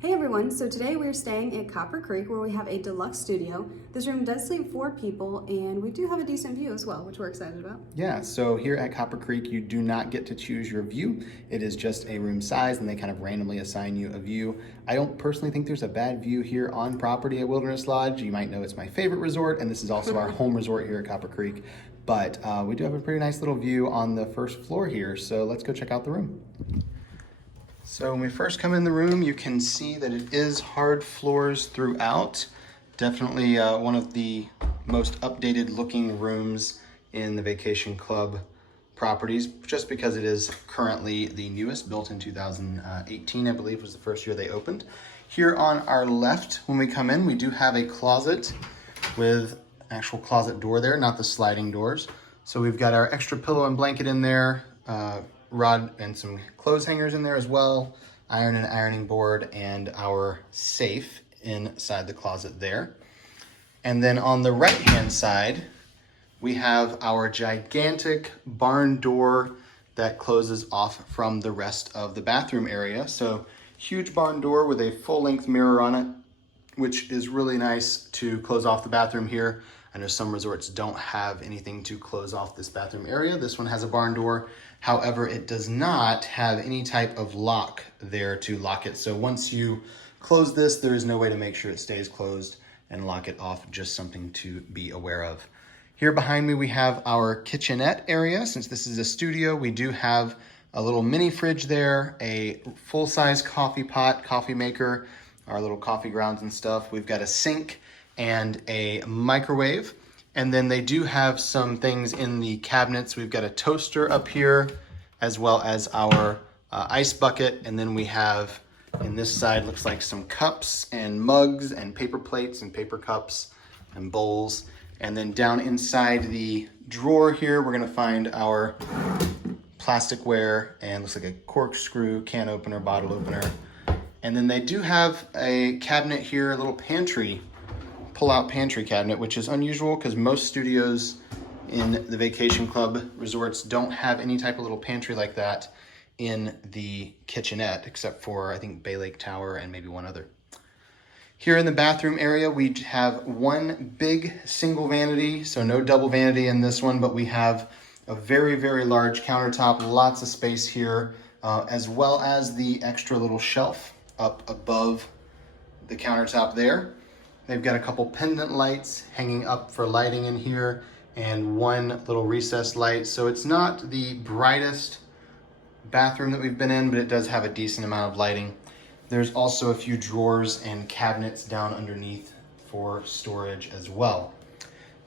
Hey everyone, so today we're staying at Copper Creek where we have a deluxe studio. This room does sleep 4 people and we do have a decent view as well, which we're excited about. Yeah, so here at Copper Creek, you do not get to choose your view. It is just a room size and they kind of randomly assign you a view. I don't personally think there's a bad view here on property at Wilderness Lodge. You might know it's my favorite resort and this is also our home resort here at Copper Creek. But we do have a pretty nice little view on the first floor here, so let's go check out the room. So when we first come in the room, you can see that it is hard floors throughout. Definitely one of the most updated looking rooms in the Vacation Club properties, just because it is currently the newest, built in 2018, I believe was the first year they opened. Here on our left, when we come in, we do have a closet with actual closet door there, not the sliding doors. So we've got our extra pillow and blanket in there, rod and some clothes hangers in there as well, iron and ironing board, and our safe inside the closet there. And then on the right hand side, we have our gigantic barn door that closes off from the rest of the bathroom area. So huge barn door with a full length mirror on it, which is really nice to close off the bathroom here. I know some resorts don't have anything to close off this bathroom area. This one has a barn door. However, it does not have any type of lock there to lock it. So once you close this, there is no way to make sure it stays closed and lock it off. Just something to be aware of. Here behind me, we have our kitchenette area. Since this is a studio, we do have a little mini fridge there, a full-size coffee pot, coffee maker, our little coffee grounds and stuff. We've got a sink and a microwave. And then they do have some things in the cabinets. We've got a toaster up here, as well as our ice bucket. And then we have, in this side, looks like some cups and mugs and paper plates and paper cups and bowls. And then down inside the drawer here, we're gonna find our plasticware and looks like a corkscrew, can opener, bottle opener. And then they do have a cabinet here, a little pantry, pull-out pantry cabinet, which is unusual because most studios in the Vacation Club resorts don't have any type of little pantry like that in the kitchenette, except for, I think, Bay Lake Tower and maybe one other. Here in the bathroom area, we have one big single vanity, so no double vanity in this one, but we have a very, very large countertop, lots of space here, as well as the extra little shelf up above the countertop there. They've got a couple pendant lights hanging up for lighting in here and one little recessed light. So it's not the brightest bathroom that we've been in, but it does have a decent amount of lighting. There's also a few drawers and cabinets down underneath for storage as well.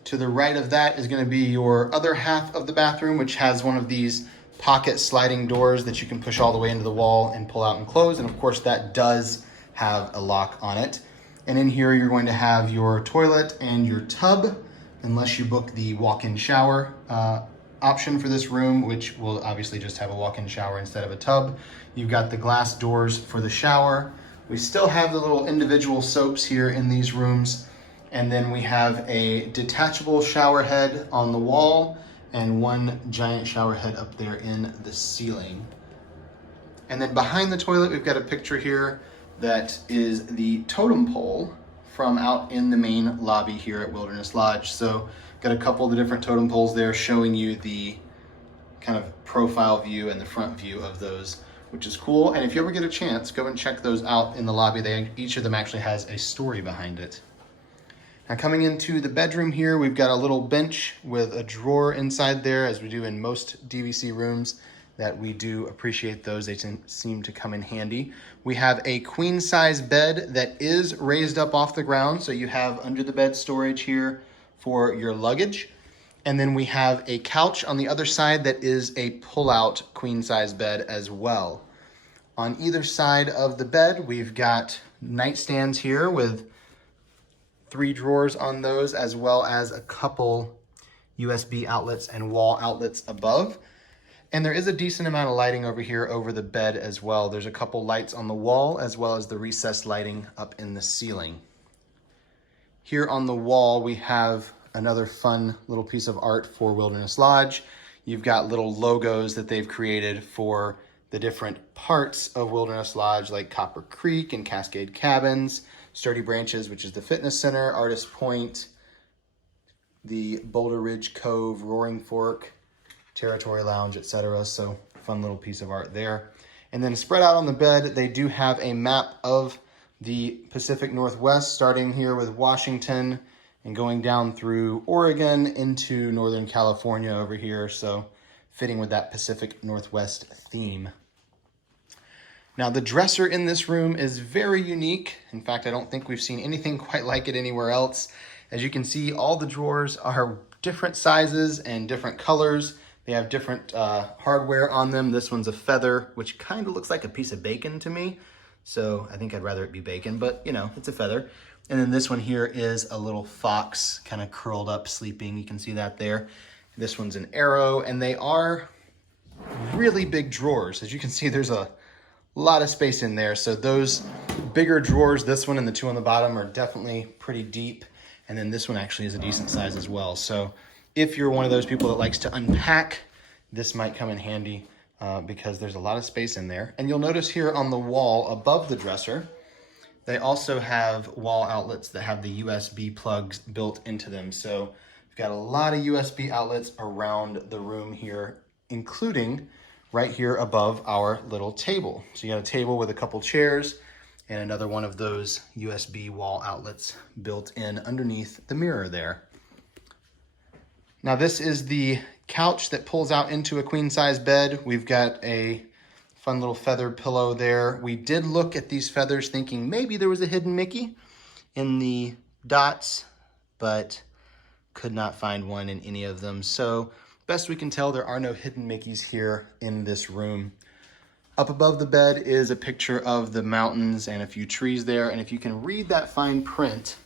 To the right of that is going to be your other half of the bathroom, which has one of these pocket sliding doors that you can push all the way into the wall and pull out and close. And of course that does have a lock on it. And in here, you're going to have your toilet and your tub, unless you book the walk-in shower option for this room, which will obviously just have a walk-in shower instead of a tub. You've got the glass doors for the shower. We still have the little individual soaps here in these rooms. And then we have a detachable shower head on the wall and one giant shower head up there in the ceiling. And then behind the toilet, we've got a picture here that is the totem pole from out in the main lobby here at Wilderness Lodge. So got a couple of the different totem poles there showing you the kind of profile view and the front view of those, which is cool. And if you ever get a chance, go and check those out in the lobby. Each of them actually has a story behind it. Now coming into the bedroom here, we've got a little bench with a drawer inside there, as we do in most DVC rooms. That we do appreciate those. They seem to come in handy. We have a queen size bed that is raised up off the ground. So you have under the bed storage here for your luggage. And then we have a couch on the other side that is a pull-out queen size bed as well. On either side of the bed, we've got nightstands here with 3 drawers on those, as well as a couple USB outlets and wall outlets above. And there is a decent amount of lighting over here over the bed as well. There's a couple lights on the wall as well as the recessed lighting up in the ceiling. Here on the wall, we have another fun little piece of art for Wilderness Lodge. You've got little logos that they've created for the different parts of Wilderness Lodge, like Copper Creek and Cascade Cabins, Sturdy Branches, which is the fitness center, Artist Point, the Boulder Ridge Cove, Roaring Fork, Territory Lounge, etc. So fun little piece of art there. And then spread out on the bed, they do have a map of the Pacific Northwest, starting here with Washington and going down through Oregon into Northern California over here. So fitting with that Pacific Northwest theme. Now the dresser in this room is very unique. In fact, I don't think we've seen anything quite like it anywhere else. As you can see, all the drawers are different sizes and different colors. They have different hardware on them. This one's a feather, which kind of looks like a piece of bacon to me. So I think I'd rather it be bacon, but you know, it's a feather. And then this one here is a little fox kind of curled up sleeping. You can see that there. This one's an arrow, and they are really big drawers. As you can see, there's a lot of space in there. So those bigger drawers, this one and the two on the bottom, are definitely pretty deep. And then this one actually is a decent size as well. So if you're one of those people that likes to unpack, this might come in handy because there's a lot of space in there. And you'll notice here on the wall above the dresser, they also have wall outlets that have the USB plugs built into them. So we've got a lot of USB outlets around the room here, including right here above our little table. So you got a table with a couple chairs and another one of those USB wall outlets built in underneath the mirror there. Now this is the couch that pulls out into a queen size bed. We've got a fun little feathered pillow there. We did look at these feathers thinking maybe there was a hidden Mickey in the dots, but could not find one in any of them. So best we can tell, there are no hidden Mickeys here in this room. Up above the bed is a picture of the mountains and a few trees there. And if you can read that fine print,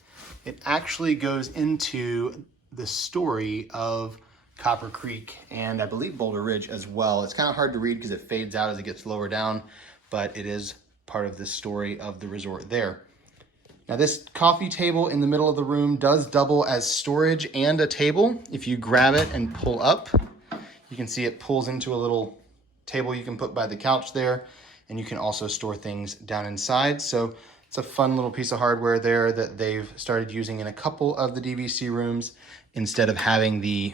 it actually goes into the story of Copper Creek and I believe Boulder Ridge as well. It's kind of hard to read because it fades out as it gets lower down, but it is part of the story of the resort there. Now this coffee table in the middle of the room does double as storage and a table. If you grab it and pull up, you can see it pulls into a little table you can put by the couch there, and you can also store things down inside. So it's a fun little piece of hardware there that they've started using in a couple of the DVC rooms instead of having the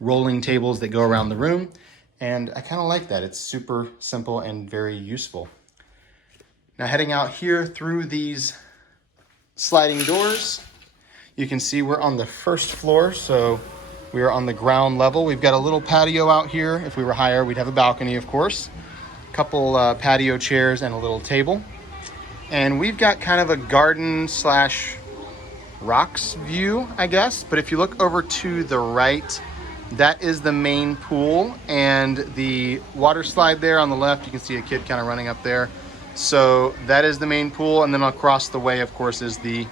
rolling tables that go around the room. And I kind of like that. It's super simple and very useful. Now heading out here through these sliding doors, you can see we're on the first floor. So we are on the ground level. We've got a little patio out here. If we were higher, we'd have a balcony, of course. A couple patio chairs and a little table. And we've got kind of a garden slash rocks view, I guess. But if you look over to the right, that is the main pool, and the water slide there on the left, you can see a kid kind of running up there. So that is the main pool, and then across the way, of course, is the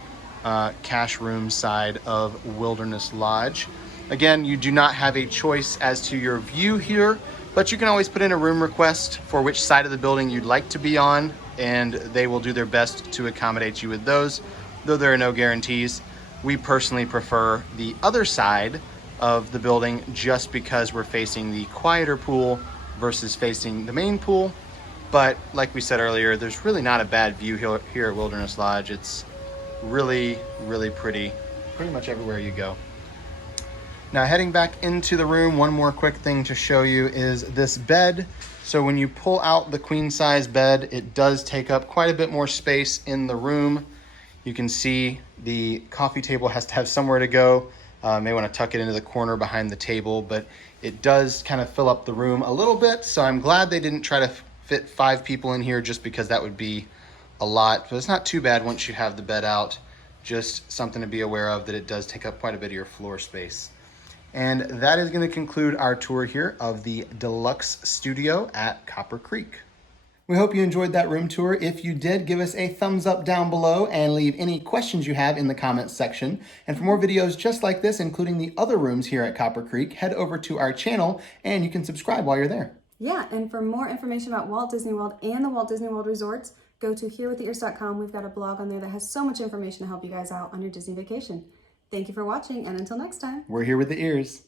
cash room side of Wilderness Lodge. Again, you do not have a choice as to your view here, but you can always put in a room request for which side of the building you'd like to be on, and they will do their best to accommodate you with those, though there are no guarantees. We personally prefer the other side of the building just because we're facing the quieter pool versus facing the main pool. But like we said earlier, there's really not a bad view here at Wilderness Lodge. It's really, really pretty much everywhere you go. Now heading back into the room, one more quick thing to show you is this bed. So when you pull out the queen size bed, it does take up quite a bit more space in the room. You can see the coffee table has to have somewhere to go. May want to tuck it into the corner behind the table, but it does kind of fill up the room a little bit. So I'm glad they didn't try to fit 5 people in here just because that would be a lot. But it's not too bad once you have the bed out. Just something to be aware of, that it does take up quite a bit of your floor space. And that is going to conclude our tour here of the Deluxe Studio at Copper Creek. We hope you enjoyed that room tour. If you did, give us a thumbs up down below and leave any questions you have in the comments section. And for more videos just like this, including the other rooms here at Copper Creek, head over to our channel and you can subscribe while you're there. Yeah, and for more information about Walt Disney World and the Walt Disney World resorts, go to herewiththeears.com. We've got a blog on there that has so much information to help you guys out on your Disney vacation. Thank you for watching, and until next time. We're here with the ears.